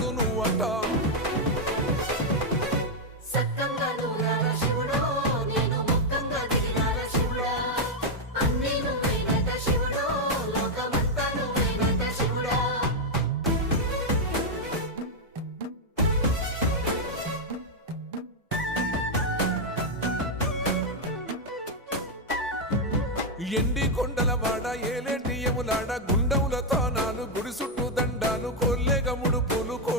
రాజు నువ్వట ఎండి కొండల వాడ ఏలేటి యములాడ గుండముల తానాలు గుడి చుట్టూ దండాలు కోల్లేగ